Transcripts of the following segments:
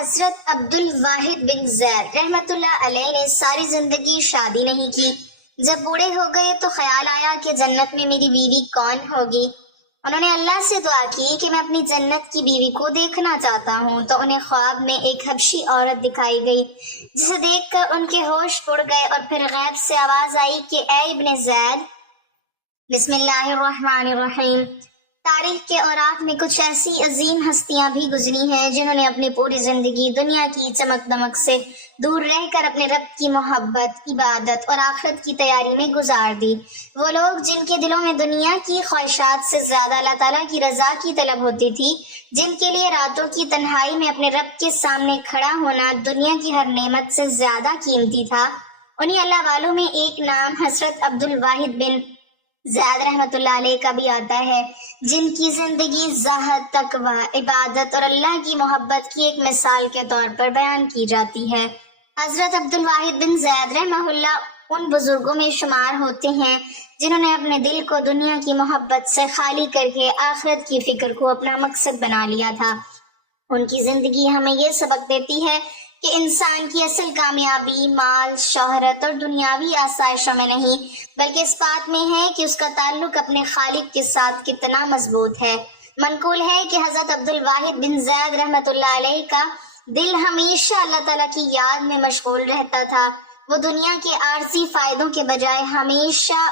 حضرت عبد الواحد بن زید رحمۃ اللہ علیہ نے ساری زندگی شادی نہیں کی۔ جب بوڑھے ہو گئے تو خیال آیا کہ جنت میں میری بیوی کون ہوگی۔ انہوں نے اللہ سے دعا کی کہ میں اپنی جنت کی بیوی کو دیکھنا چاہتا ہوں، تو انہیں خواب میں ایک حبشی عورت دکھائی گئی جسے دیکھ کر ان کے ہوش اڑ گئے، اور پھر غیب سے آواز آئی کہ اے ابن زید، بسم اللہ الرحمن الرحیم۔ تاریخ کے اوراق میں کچھ ایسی عظیم ہستیاں بھی گزری ہیں جنہوں نے اپنی پوری زندگی دنیا کی چمک دمک سے دور رہ کر اپنے رب کی محبت، عبادت اور آخرت کی تیاری میں گزار دی۔ وہ لوگ جن کے دلوں میں دنیا کی خواہشات سے زیادہ اللہ تعالیٰ کی رضا کی طلب ہوتی تھی، جن کے لیے راتوں کی تنہائی میں اپنے رب کے سامنے کھڑا ہونا دنیا کی ہر نعمت سے زیادہ قیمتی تھا، انہیں اللہ والوں میں ایک نام حضرت عبد الواحد بن زید رحمۃ اللہ علیہ کا بھی آتا ہے، جن کی زندگی زہد، تقوی، عبادت اور اللہ کی محبت کی ایک مثال کے طور پر بیان کی جاتی ہے۔ حضرت عبد الواحد بن زید رحمہ اللہ ان بزرگوں میں شمار ہوتے ہیں جنہوں نے اپنے دل کو دنیا کی محبت سے خالی کر کے آخرت کی فکر کو اپنا مقصد بنا لیا تھا۔ ان کی زندگی ہمیں یہ سبق دیتی ہے کہ انسان کی اصل کامیابی مال، شہرت اور دنیاوی آسائشوں میں نہیں، بلکہ اس بات میں ہے کہ اس کا تعلق اپنے خالق کے ساتھ کتنا مضبوط ہے۔ منقول ہے کہ حضرت عبد الواحد بن زید رحمۃ اللہ علیہ کا دل ہمیشہ اللہ تعالیٰ کی یاد میں مشغول رہتا تھا۔ وہ دنیا کے عارضی فائدوں کے بجائے ہمیشہ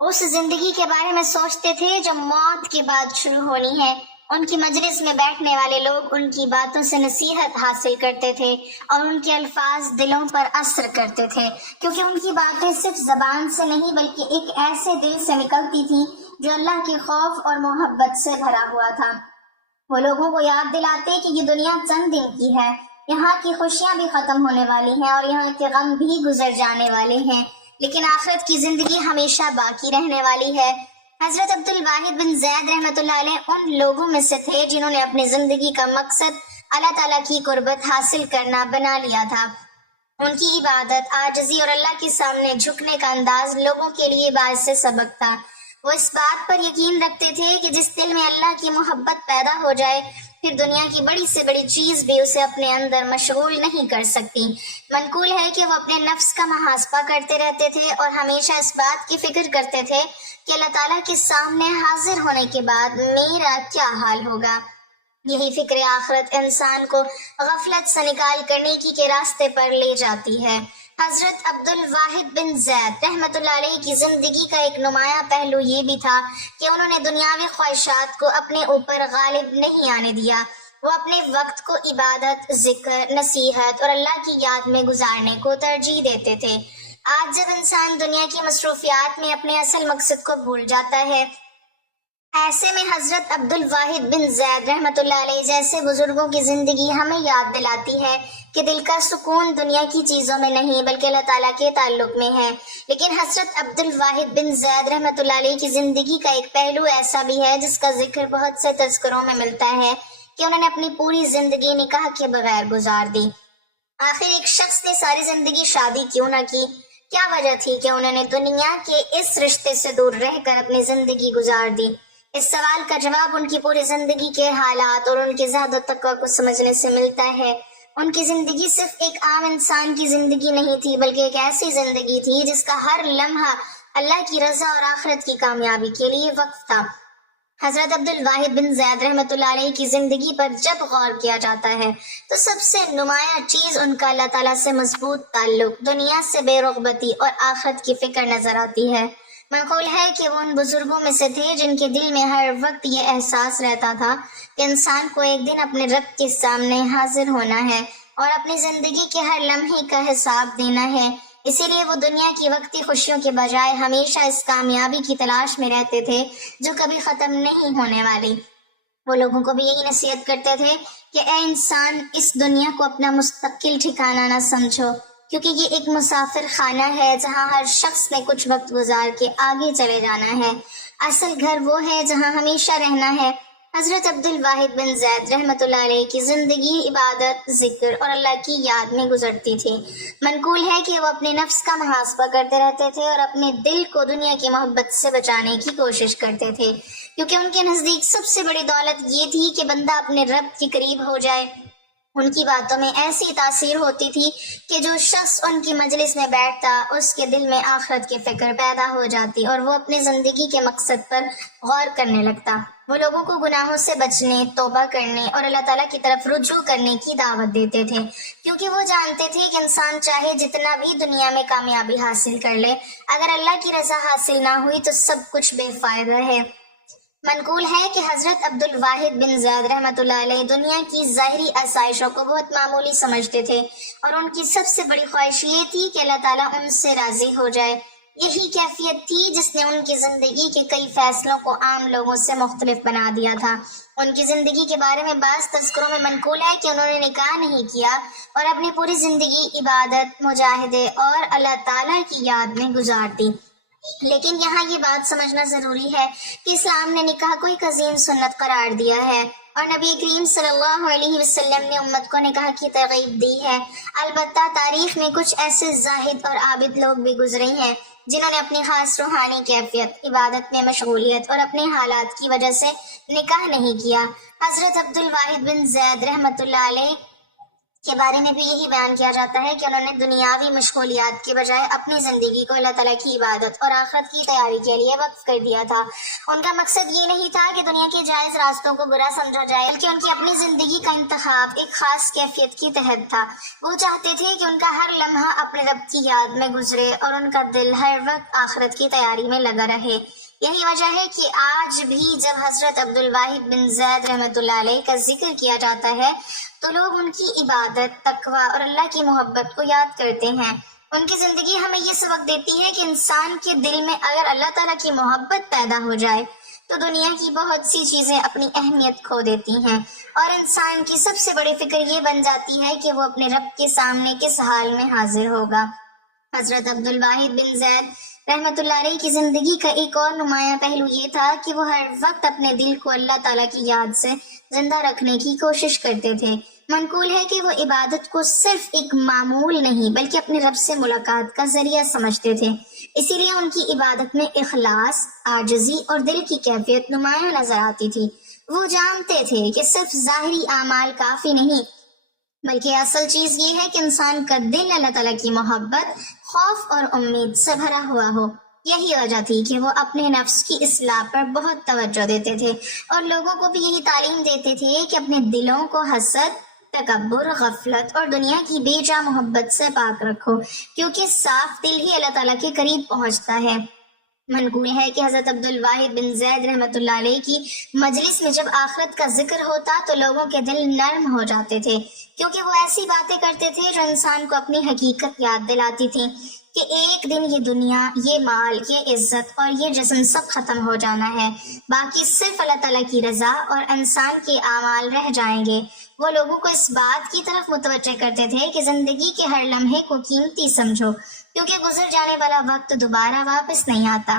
اس زندگی کے بارے میں سوچتے تھے جو موت کے بعد شروع ہونی ہے۔ ان کی مجلس میں بیٹھنے والے لوگ ان کی باتوں سے نصیحت حاصل کرتے تھے اور ان کے الفاظ دلوں پر اثر کرتے تھے، کیونکہ ان کی باتیں صرف زبان سے نہیں بلکہ ایک ایسے دل سے نکلتی تھیں جو اللہ کے خوف اور محبت سے بھرا ہوا تھا۔ وہ لوگوں کو یاد دلاتے کہ یہ دنیا چند دن کی ہے، یہاں کی خوشیاں بھی ختم ہونے والی ہیں اور یہاں کے غم بھی گزر جانے والے ہیں، لیکن آخرت کی زندگی ہمیشہ باقی رہنے والی ہے۔ حضرت عبد الواحد بن زید رحمۃ اللہ علیہ ان لوگوں میں سے تھے جنہوں نے اپنی زندگی کا مقصد اللہ تعالیٰ کی قربت حاصل کرنا بنا لیا تھا۔ ان کی عبادت، عاجزی اور اللہ کے سامنے جھکنے کا انداز لوگوں کے لیے باعث سبق تھا۔ وہ اس بات پر یقین رکھتے تھے کہ جس دل میں اللہ کی محبت پیدا ہو جائے، پھر دنیا کی بڑی سے بڑی چیز بھی اسے اپنے اندر مشغول نہیں کر سکتی۔ منقول ہے کہ وہ اپنے نفس کا محاسبہ کرتے رہتے تھے اور ہمیشہ اس بات کی فکر کرتے تھے کہ اللہ تعالیٰ کے سامنے حاضر ہونے کے بعد میرا کیا حال ہوگا۔ یہی فکر آخرت انسان کو غفلت سے نکال کر نیکی کے راستے پر لے جاتی ہے۔ حضرت عبد الواحد بن زید رحمۃ اللہ علیہ کی زندگی کا ایک نمایاں پہلو یہ بھی تھا کہ انہوں نے دنیاوی خواہشات کو اپنے اوپر غالب نہیں آنے دیا۔ وہ اپنے وقت کو عبادت، ذکر، نصیحت اور اللہ کی یاد میں گزارنے کو ترجیح دیتے تھے۔ آج جب انسان دنیا کی مصروفیات میں اپنے اصل مقصد کو بھول جاتا ہے، ایسے میں حضرت عبد الواحد بن زید رحمۃ اللہ علیہ جیسے بزرگوں کی زندگی ہمیں یاد دلاتی ہے کہ دل کا سکون دنیا کی چیزوں میں نہیں بلکہ اللہ تعالیٰ کے تعلق میں ہے۔ لیکن حضرت عبد الواحد بن زید رحمۃ اللہ علیہ کی زندگی کا ایک پہلو ایسا بھی ہے جس کا ذکر بہت سے تذکروں میں ملتا ہے کہ انہوں نے اپنی پوری زندگی نکاح کے بغیر گزار دی۔ آخر ایک شخص نے ساری زندگی شادی کیوں نہ کی؟ کیا وجہ تھی کہ انہوں نے دنیا کے اس رشتے سے دور رہ کر اپنی زندگی گزار دی؟ اس سوال کا جواب ان کی پوری زندگی کے حالات اور ان کے زہد و تقوی کو سمجھنے سے ملتا ہے۔ ان کی زندگی صرف ایک عام انسان کی زندگی نہیں تھی بلکہ ایک ایسی زندگی تھی جس کا ہر لمحہ اللہ کی رضا اور آخرت کی کامیابی کے لیے وقف تھا۔ حضرت عبد الواحد بن زید رحمۃ اللہ علیہ کی زندگی پر جب غور کیا جاتا ہے تو سب سے نمایاں چیز ان کا اللہ تعالیٰ سے مضبوط تعلق، دنیا سے بے رغبتی اور آخرت کی فکر نظر آتی ہے۔ منقول ہے کہ وہ ان بزرگوں میں سے تھے جن کے دل میں ہر وقت یہ احساس رہتا تھا کہ انسان کو ایک دن اپنے رب کے سامنے حاضر ہونا ہے اور اپنی زندگی کے ہر لمحے کا حساب دینا ہے۔ اسی لیے وہ دنیا کی وقتی خوشیوں کے بجائے ہمیشہ اس کامیابی کی تلاش میں رہتے تھے جو کبھی ختم نہیں ہونے والی۔ وہ لوگوں کو بھی یہی نصیحت کرتے تھے کہ اے انسان، اس دنیا کو اپنا مستقل ٹھکانہ نہ سمجھو، کیونکہ یہ ایک مسافر خانہ ہے جہاں ہر شخص نے کچھ وقت گزار کے آگے چلے جانا ہے۔ اصل گھر وہ ہے جہاں ہمیشہ رہنا ہے۔ حضرت عبد الواحد بن زید رحمۃ اللہ علیہ کی زندگی عبادت، ذکر اور اللہ کی یاد میں گزرتی تھی۔ منقول ہے کہ وہ اپنے نفس کا محاسبہ کرتے رہتے تھے اور اپنے دل کو دنیا کی محبت سے بچانے کی کوشش کرتے تھے، کیونکہ ان کے نزدیک سب سے بڑی دولت یہ تھی کہ بندہ اپنے رب کے قریب ہو جائے۔ ان کی باتوں میں ایسی تاثیر ہوتی تھی کہ جو شخص ان کی مجلس میں بیٹھتا اس کے دل میں آخرت کی فکر پیدا ہو جاتی اور وہ اپنی زندگی کے مقصد پر غور کرنے لگتا۔ وہ لوگوں کو گناہوں سے بچنے، توبہ کرنے اور اللہ تعالیٰ کی طرف رجوع کرنے کی دعوت دیتے تھے، کیونکہ وہ جانتے تھے کہ انسان چاہے جتنا بھی دنیا میں کامیابی حاصل کر لے، اگر اللہ کی رضا حاصل نہ ہوئی تو سب کچھ بے فائدہ ہے۔ منقول ہے کہ حضرت عبد الواحد بن زید رحمۃ اللہ علیہ دنیا کی ظاہری آسائشوں کو بہت معمولی سمجھتے تھے، اور ان کی سب سے بڑی خواہش یہ تھی کہ اللہ تعالیٰ ان سے راضی ہو جائے۔ یہی کیفیت تھی جس نے ان کی زندگی کے کئی فیصلوں کو عام لوگوں سے مختلف بنا دیا تھا۔ ان کی زندگی کے بارے میں بعض تذکروں میں منقول ہے کہ انہوں نے نکاح نہیں کیا اور اپنی پوری زندگی عبادت، مجاہدے اور اللہ تعالیٰ کی یاد میں گزار دی۔ لیکن یہاں یہ بات سمجھنا ضروری ہے کہ اسلام نے نکاح کو ایک عظیم سنت قرار دیا ہے، اور نبی کریم صلی اللہ علیہ وسلم نے امت کو نکاح کی ترغیب دی ہے۔ البتہ تاریخ میں کچھ ایسے زاہد اور عابد لوگ بھی گزرے ہیں جنہوں نے اپنی خاص روحانی کیفیت، عبادت میں مشغولیت اور اپنے حالات کی وجہ سے نکاح نہیں کیا۔ حضرت عبد الواحد بن زید رحمۃ اللہ علیہ کے بارے میں بھی یہی بیان کیا جاتا ہے کہ انہوں نے دنیاوی مشغولیات کے بجائے اپنی زندگی کو اللہ تعالیٰ کی عبادت اور آخرت کی تیاری کے لیے وقف کر دیا تھا۔ ان کا مقصد یہ نہیں تھا کہ دنیا کے جائز راستوں کو برا سمجھا جائے، بلکہ ان کی اپنی زندگی کا انتخاب ایک خاص کیفیت کی تحت تھا۔ وہ چاہتے تھے کہ ان کا ہر لمحہ اپنے رب کی یاد میں گزرے اور ان کا دل ہر وقت آخرت کی تیاری میں لگا رہے۔ یہی وجہ ہے کہ آج بھی جب حضرت عبد الواحد بن زید رحمۃ اللہ علیہ کا ذکر کیا جاتا ہے تو لوگ ان کی عبادت، تقوی اور اللہ کی محبت کو یاد کرتے ہیں۔ ان کی زندگی ہمیں یہ سبق دیتی ہے کہ انسان کے دل میں اگر اللہ تعالیٰ کی محبت پیدا ہو جائے تو دنیا کی بہت سی چیزیں اپنی اہمیت کھو دیتی ہیں، اور انسان کی سب سے بڑی فکر یہ بن جاتی ہے کہ وہ اپنے رب کے سامنے کس حال میں حاضر ہوگا۔ حضرت عبد الواحد بن زید رحمۃ اللہ علیہ کی زندگی کا ایک اور نمایاں پہلو یہ تھا کہ وہ ہر وقت اپنے دل کو اللہ تعالیٰ کی یاد سے زندہ رکھنے کی کوشش کرتے تھے۔ منقول ہے کہ وہ عبادت کو صرف ایک معمول نہیں بلکہ اپنے رب سے ملاقات کا ذریعہ سمجھتے تھے، اسی لیے ان کی عبادت میں اخلاص، عاجزی اور دل کی کیفیت نمایاں نظر آتی تھی۔ وہ جانتے تھے کہ صرف ظاہری اعمال کافی نہیں، بلکہ اصل چیز یہ ہے کہ انسان کا دل اللہ تعالیٰ کی محبت، خوف اور امید سے بھرا ہوا ہو۔ یہی وجہ تھی کہ وہ اپنے نفس کی اصلاح پر بہت توجہ دیتے تھے، اور لوگوں کو بھی یہی تعلیم دیتے تھے کہ اپنے دلوں کو حسد، تکبر، غفلت اور دنیا کی بے جا محبت سے پاک رکھو، کیونکہ صاف دل ہی اللہ تعالیٰ کے قریب پہنچتا ہے۔ منقول ہے کہ حضرت عبد الواحد بن زید رحمۃ اللہ علیہ کی مجلس میں جب آخرت کا ذکر ہوتا تو لوگوں کے دل نرم ہو جاتے تھے، کیونکہ وہ ایسی باتیں کرتے تھے جو انسان کو اپنی حقیقت یاد دلاتی تھی کہ ایک دن یہ دنیا، یہ مال، یہ عزت اور یہ جسم سب ختم ہو جانا ہے، باقی صرف اللہ تعالیٰ کی رضا اور انسان کے اعمال رہ جائیں گے۔ وہ لوگوں کو اس بات کی طرف متوجہ کرتے تھے کہ زندگی کے ہر لمحے کو قیمتی سمجھو، کیونکہ گزر جانے والا وقت دوبارہ واپس نہیں آتا۔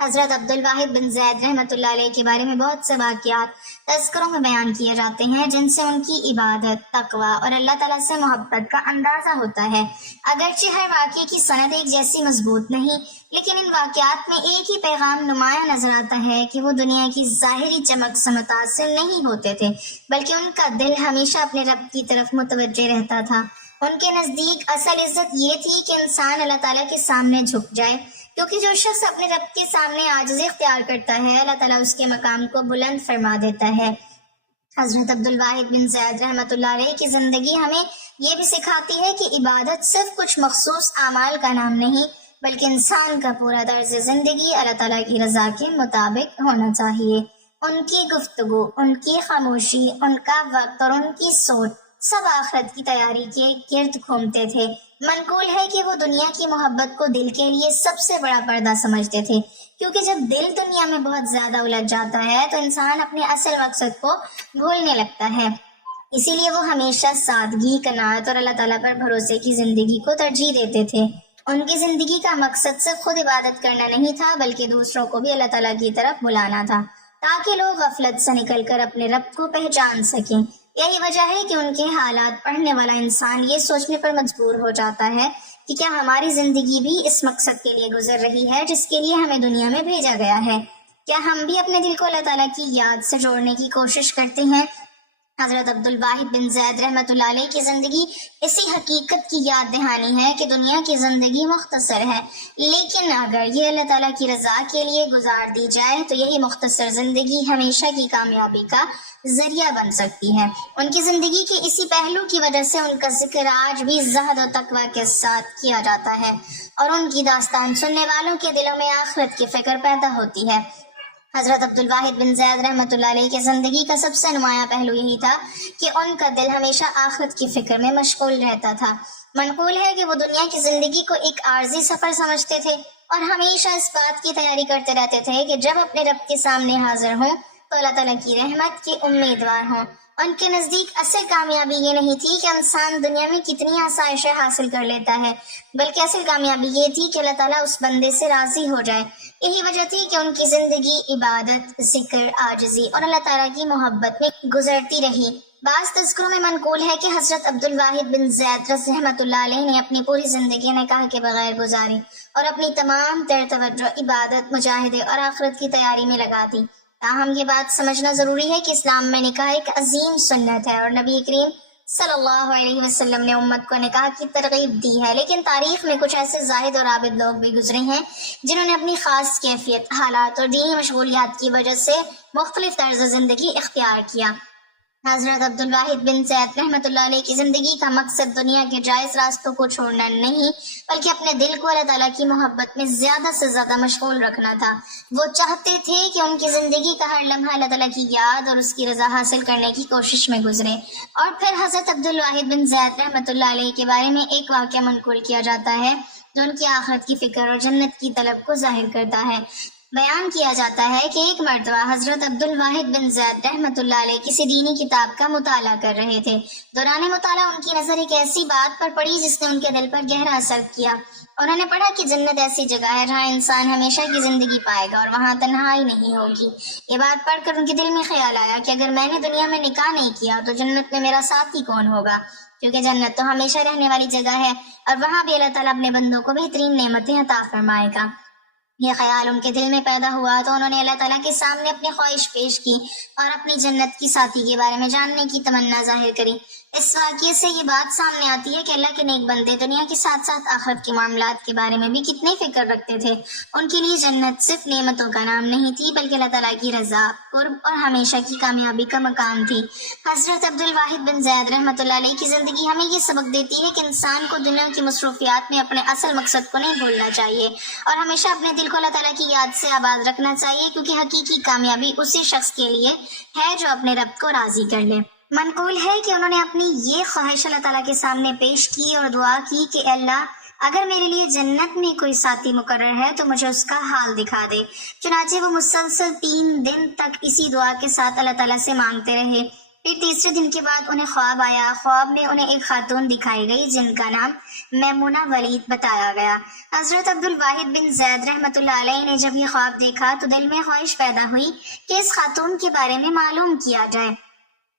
حضرت عبد الواحد بن زید رحمۃ اللہ علیہ کے بارے میں بہت سے واقعات تذکروں میں بیان کیے جاتے ہیں جن سے ان کی عبادت، تقوی اور اللہ تعالیٰ سے محبت کا اندازہ ہوتا ہے۔ اگرچہ ہر واقعے کی سند ایک جیسی مضبوط نہیں، لیکن ان واقعات میں ایک ہی پیغام نمایاں نظر آتا ہے کہ وہ دنیا کی ظاہری چمک سے متاثر نہیں ہوتے تھے، بلکہ ان کا دل ہمیشہ اپنے رب کی طرف متوجہ رہتا تھا۔ ان کے نزدیک اصل عزت یہ تھی کہ انسان اللہ تعالیٰ کے سامنے جھک جائے، کیونکہ جو شخص اپنے رب کے سامنے عاجزی اختیار کرتا ہے اللہ تعالیٰ اس کے مقام کو بلند فرما دیتا ہے۔ حضرت عبد الواحد بن زید رحمۃ اللہ علیہ کی زندگی ہمیں یہ بھی سکھاتی ہے کہ عبادت صرف کچھ مخصوص اعمال کا نام نہیں، بلکہ انسان کا پورا طرز زندگی اللہ تعالیٰ کی رضا کے مطابق ہونا چاہیے۔ ان کی گفتگو، ان کی خاموشی، ان کا وقت اور ان کی سوچ سب آخرت کی تیاری کے گرد گھومتے تھے۔ منقول ہے کہ وہ دنیا کی محبت کو دل کے لیے سب سے بڑا پردہ سمجھتے تھے، کیونکہ جب دل دنیا میں بہت زیادہ الجھ جاتا ہے تو انسان اپنے اصل مقصد کو بھولنے لگتا ہے۔ اسی لیے وہ ہمیشہ سادگی، قناعت اور اللہ تعالیٰ پر بھروسے کی زندگی کو ترجیح دیتے تھے۔ ان کی زندگی کا مقصد صرف خود عبادت کرنا نہیں تھا، بلکہ دوسروں کو بھی اللہ تعالیٰ کی طرف بلانا تھا، تاکہ لوگ غفلت سے نکل کر اپنے رب کو پہچان سکیں۔ یہی وجہ ہے کہ ان کے حالات پڑھنے والا انسان یہ سوچنے پر مجبور ہو جاتا ہے کہ کیا ہماری زندگی بھی اس مقصد کے لیے گزر رہی ہے جس کے لیے ہمیں دنیا میں بھیجا گیا ہے؟ کیا ہم بھی اپنے دل کو اللہ تعالیٰ کی یاد سے جوڑنے کی کوشش کرتے ہیں؟ حضرت عبد الواحد بن زید رحمۃ اللہ علیہ کی زندگی اسی حقیقت کی یاد دہانی ہے کہ دنیا کی زندگی مختصر ہے، لیکن اگر یہ اللہ تعالیٰ کی رضا کے لیے گزار دی جائے تو یہی مختصر زندگی ہمیشہ کی کامیابی کا ذریعہ بن سکتی ہے۔ ان کی زندگی کے اسی پہلو کی وجہ سے ان کا ذکر آج بھی زہد و تقویٰ کے ساتھ کیا جاتا ہے، اور ان کی داستان سننے والوں کے دلوں میں آخرت کی فکر پیدا ہوتی ہے۔ حضرت عبد الواحد بن زید رحمۃ اللہ علیہ کی زندگی کا سب سے نمایاں پہلو یہی تھا کہ ان کا دل ہمیشہ آخرت کی فکر میں مشغول رہتا تھا۔ منقول ہے کہ وہ دنیا کی زندگی کو ایک عارضی سفر سمجھتے تھے اور ہمیشہ اس بات کی تیاری کرتے رہتے تھے کہ جب اپنے رب کے سامنے حاضر ہوں تو اللہ تعالیٰ کی رحمت کے امیدوار ہوں۔ ان کے نزدیک اصل کامیابی یہ نہیں تھی کہ انسان دنیا میں کتنی آسائشیں حاصل کر لیتا ہے، بلکہ اصل کامیابی یہ تھی کہ اللہ تعالیٰ اس بندے سے راضی ہو جائے۔ یہی وجہ تھی کہ ان کی زندگی عبادت، ذکر، عاجزی اور اللہ تعالیٰ کی محبت میں گزرتی رہی۔ بعض تذکروں میں منقول ہے کہ حضرت عبد الواحد بن زید رحمۃ اللہ علیہ نے اپنی پوری زندگی نکاح کے بغیر گزاری اور اپنی تمام تر توجہ عبادت، مجاہدے اور آخرت کی تیاری میں لگا دی۔ تاہم یہ بات سمجھنا ضروری ہے کہ اسلام میں نکاح ایک عظیم سنت ہے اور نبی کریم صلی اللہ علیہ وسلم نے امت کو نکاح کی ترغیب دی ہے، لیکن تاریخ میں کچھ ایسے زاہد اور عابد لوگ بھی گزرے ہیں جنہوں نے اپنی خاص کیفیت، حالات اور دینی مشغولیات کی وجہ سے مختلف طرز زندگی اختیار کیا۔ حضرت عبد الواحد بن زید رحمۃ اللہ علیہ کی زندگی کا مقصد دنیا کے جائز راستوں کو چھوڑنا نہیں، بلکہ اپنے دل کو اللہ تعالیٰ کی محبت میں زیادہ سے زیادہ مشغول رکھنا تھا۔ وہ چاہتے تھے کہ ان کی زندگی کا ہر لمحہ اللہ تعالیٰ کی یاد اور اس کی رضا حاصل کرنے کی کوشش میں گزرے۔ اور پھر حضرت عبد الواحد بن زید رحمۃ اللہ علیہ کے بارے میں ایک واقعہ منقول کیا جاتا ہے جو ان کی آخرت کی فکر اور جنت کی طلب کو ظاہر کرتا ہے۔ بیان کیا جاتا ہے کہ ایک مرتبہ حضرت عبد الواحد بن زید رحمۃ اللہ علیہ کسی دینی کتاب کا مطالعہ کر رہے تھے۔ دوران مطالعہ ان کی نظر ایک ایسی بات پر پڑی جس نے ان کے دل پر گہرا اثر کیا۔ انہوں نے پڑھا کہ جنت ایسی جگہ ہے جہاں انسان ہمیشہ کی زندگی پائے گا اور وہاں تنہائی نہیں ہوگی۔ یہ بات پڑھ کر ان کے دل میں خیال آیا کہ اگر میں نے دنیا میں نکاح نہیں کیا تو جنت میں میرا ساتھی کون ہوگا، کیونکہ جنت تو ہمیشہ رہنے والی جگہ ہے اور وہاں بھی اللہ تعالیٰ اپنے بندوں کو بہترین نعمتیں عطا فرمائے گا۔ یہ خیال ان کے دل میں پیدا ہوا تو انہوں نے اللہ تعالیٰ کے سامنے اپنی خواہش پیش کی اور اپنی جنت کی ساتھی کے بارے میں جاننے کی تمنا ظاہر کری۔ اس واقعے سے یہ بات سامنے آتی ہے کہ اللہ کے نیک بندے دنیا کے ساتھ ساتھ آخرت کے معاملات کے بارے میں بھی کتنی فکر رکھتے تھے۔ ان کے لیے جنت صرف نعمتوں کا نام نہیں تھی بلکہ اللہ تعالیٰ کی رضا، قرب اور ہمیشہ کی کامیابی کا مقام تھی۔ حضرت عبد الواحد بن زید رحمۃ اللہ علیہ کی زندگی ہمیں یہ سبق دیتی ہے کہ انسان کو دنیا کی مصروفیات میں اپنے اصل مقصد کو نہیں بھولنا چاہیے اور ہمیشہ اپنے دل کو اللہ تعالیٰ کی یاد سے آباد رکھنا چاہیے، کیونکہ حقیقی کامیابی اسی شخص کے لیے ہے جو اپنے رب کو راضی کر لے۔ منقول ہے کہ انہوں نے اپنی یہ خواہش اللہ تعالیٰ کے سامنے پیش کی اور دعا کی کہ اللہ اگر میرے لیے جنت میں کوئی ساتھی مقرر ہے تو مجھے اس کا حال دکھا دے۔ چنانچہ وہ مسلسل 3 دن تک اسی دعا کے ساتھ اللہ تعالیٰ سے مانگتے رہے۔ پھر تیسرے دن کے بعد انہیں خواب آیا۔ خواب میں انہیں ایک خاتون دکھائی گئی جن کا نام میمونہ ولید بتایا گیا۔ حضرت عبد الواحد بن زید رحمۃ اللہ علیہ نے جب یہ خواب دیکھا تو دل میں خواہش پیدا ہوئی کہ اس خاتون کے بارے میں معلوم کیا جائے۔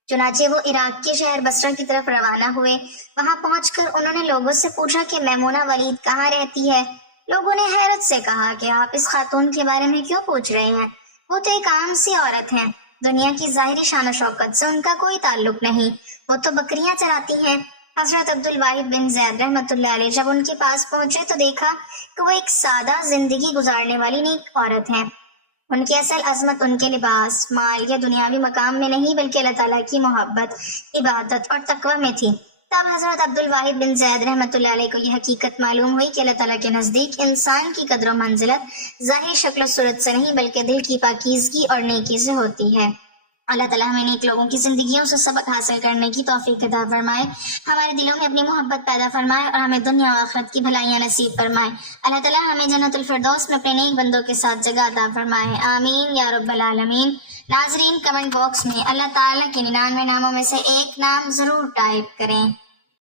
چنانچہ وہ عراق کے شہر بصرہ کی طرف روانہ ہوئے۔ وہاں پہنچ کر انہوں نے لوگوں سے پوچھا کہ میمونہ ولید کہاں رہتی ہے۔ لوگوں نے حیرت سے کہا کہ آپ اس خاتون کے بارے میں کیوں پوچھ رہے ہیں، وہ تو ایک عام سی عورت ہے، دنیا کی ظاہری شان و شوکت سے ان کا کوئی تعلق نہیں، وہ تو بکریاں چراتی ہیں۔ حضرت عبد الواحد بن زید رحمۃ اللہ علیہ جب ان کے پاس پہنچے تو دیکھا کہ وہ ایک سادہ زندگی گزارنے والی نیک عورت ہیں۔ ان کی اصل عظمت ان کے لباس، مال یا دنیاوی مقام میں نہیں بلکہ اللہ تعالیٰ کی محبت، عبادت اور تقوی میں تھی۔ تب حضرت عبد الواحد بن زید رحمۃ اللہ علیہ کو یہ حقیقت معلوم ہوئی کہ اللہ تعالیٰ کے نزدیک انسان کی قدر و منزلت ظاہری شکل و صورت سے نہیں بلکہ دل کی پاکیزگی اور نیکی سے ہوتی ہے۔ اللہ تعالیٰ ہمیں نیک لوگوں کی زندگیوں سے سبق حاصل کرنے کی توفیق عطا فرمائے، ہمارے دلوں میں اپنی محبت پیدا فرمائے اور ہمیں دنیا و آخرت کی بھلائیاں نصیب فرمائے۔ اللہ تعالیٰ ہمیں جنت الفردوس میں اپنے نیک بندوں کے ساتھ جگہ عطا فرمائے، آمین یا رب العالمین۔ ناظرین، کمنٹ باکس میں اللہ تعالیٰ کے 99 ناموں میں سے ایک نام ضرور ٹائپ کریں۔